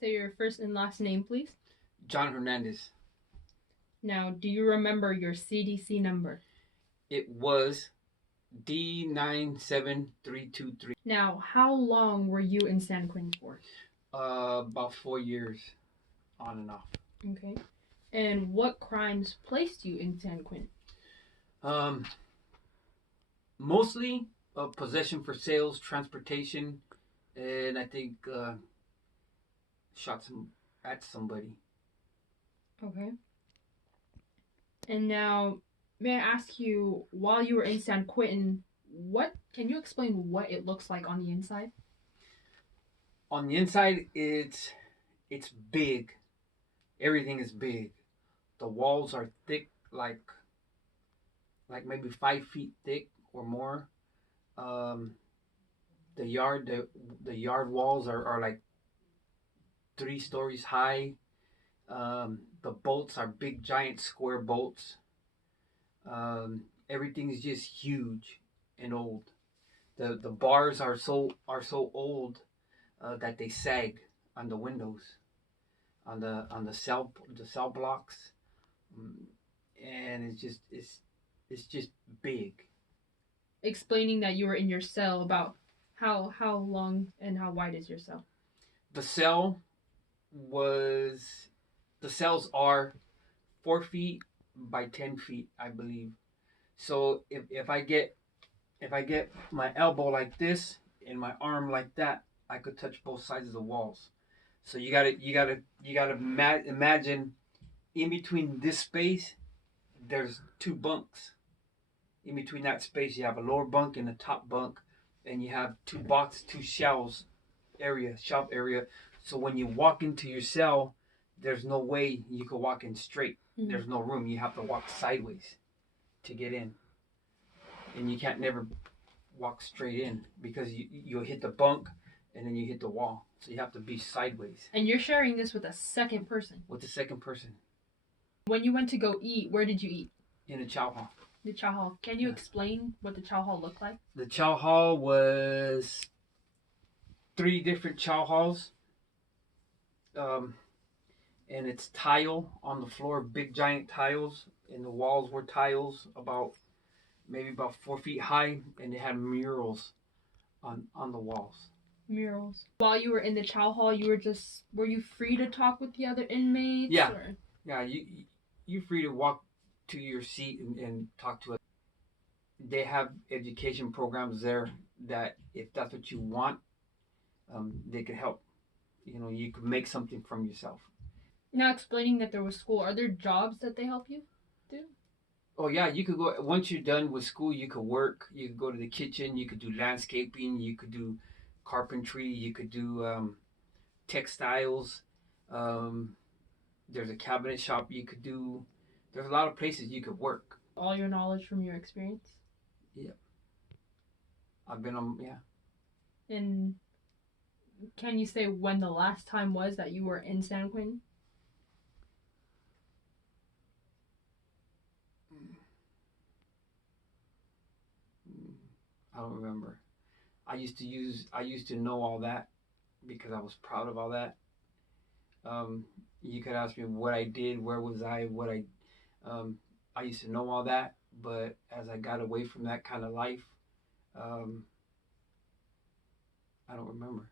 Say your first and last name, please. John Hernandez. Now, do you remember your CDC number? It was D97323. Now, how long were you in San Quentin for? About 4 years, on and off. Okay. And what crimes placed you in San Quentin? Um, Mostly possession for sales, transportation, and I think shot at somebody. Okay. And now, may I ask you, while you were in San Quentin, what can you explain what it looks like on the inside? On the inside, it's big. Everything is big. The walls are thick, like maybe 5 feet thick or more. Um, the yard walls are like 3 stories high. The bolts are big, giant, square bolts. Everything is just huge and old. The bars are so old that they sag on the windows, on the cell blocks, Mm, and it's just big. Explaining that you were in your cell, about how long and how wide is your cell? The cell was the cells are 4 feet by 10 feet, I believe. So if I get my elbow like this and my arm like that, I could touch both sides of the walls. So you gotta imagine in between this space, there's two bunks. In between that space, you have a lower bunk and a top bunk, and you have two shelf area. So when you walk into your cell, there's no way you could walk in straight. Mm-hmm. There's no room. You have to walk sideways to get in, and you can't never walk straight in because you'll hit the bunk and then you hit the wall. So you have to be sideways. And you're sharing this with a second person. With the second person. When you went to go eat, where did you eat? In a chow hall. The chow hall. Can you explain what the chow hall looked like? The chow hall was 3 different chow halls. And it's tile on the floor, big giant tiles, and the walls were tiles maybe about 4 feet high, and they had murals on the walls. Murals. While you were in the chow hall, were you free to talk with the other inmates? Yeah, yeah. You're free to walk to your seat and talk to us. They have education programs there that if that's what you want, they could help. You could make something from yourself. Now, explaining that there was school, are there jobs that they help you do? Oh yeah, you could go once you're done with school. You could work. You could go to the kitchen. You could do landscaping. You could do carpentry. You could do textiles. Um, there's a cabinet shop you could do. There's a lot of places you could work. All your knowledge from your experience. Yeah, I've been on. Yeah. And can you say when the last time was that you were in San Quentin? I don't remember. I used to know all that because I was proud of all that. You could ask me what I did, where was um, I used to know all that, but as I got away from that kind of life, um, I don't remember.